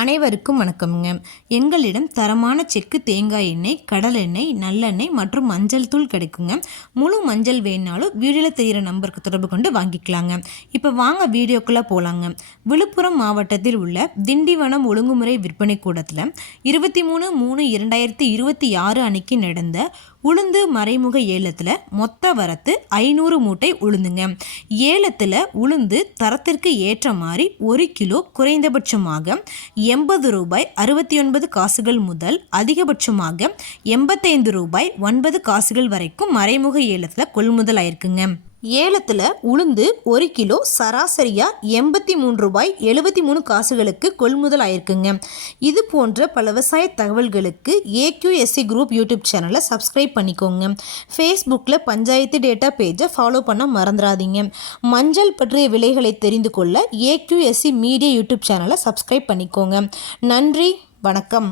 அனைவருக்கும் வணக்கம்ங்க. எங்களிடம் தரமான செக்கு தேங்காய் எண்ணெய், கடல் எண்ணெய், நல்லெண்ணெய் மற்றும் மஞ்சள் தூள் கிடைக்குங்க. முழு மஞ்சள் வேணாலும் வீடியோவில் தெரிகிற நம்பருக்கு தொடர்பு கொண்டு வாங்கிக்கலாங்க. இப்போ வாங்க வீடியோக்குள்ளே போகலாங்க. விழுப்புரம் மாவட்டத்தில் உள்ள திண்டிவனம் ஒழுங்குமுறை விற்பனை கூடத்தில் 23/3/2026 அன்னைக்கு நடந்த உளுந்து மறைமுக ஏலத்தில் மொத்த வரத்து 500 மூட்டை உளுந்துங்க. ஏலத்தில் உளுந்து தரத்திற்கு ஏற்ற மாதிரி 1 கிலோ குறைந்தபட்சமாக 80 ரூபாய் 69 காசுகள் முதல் அதிகபட்சமாக 85 ரூபாய் 9 காசுகள் வரைக்கும் மறைமுக ஏலத்தில் கொள்முதல் ஆயிருக்குங்க. ஏலத்தில் உளுந்து 1 கிலோ சராசரியாக 83 ரூபாய் 73 காசுகளுக்கு கொள்முதல் ஆயிருக்குங்க. இது போன்ற பல விவசாய தகவல்களுக்கு AQSC குரூப் யூடியூப் சேனலை சப்ஸ்கிரைப் பண்ணிக்கோங்க. ஃபேஸ்புக்கில் பஞ்சாயத்து டேட்டா பேஜை ஃபாலோ பண்ண மறந்துடாதீங்க. மஞ்சள் பற்றிய விலைகளை தெரிந்து கொள்ள AQSC மீடியா யூடியூப் சேனலை சப்ஸ்கிரைப் பண்ணிக்கோங்க. நன்றி, வணக்கம்.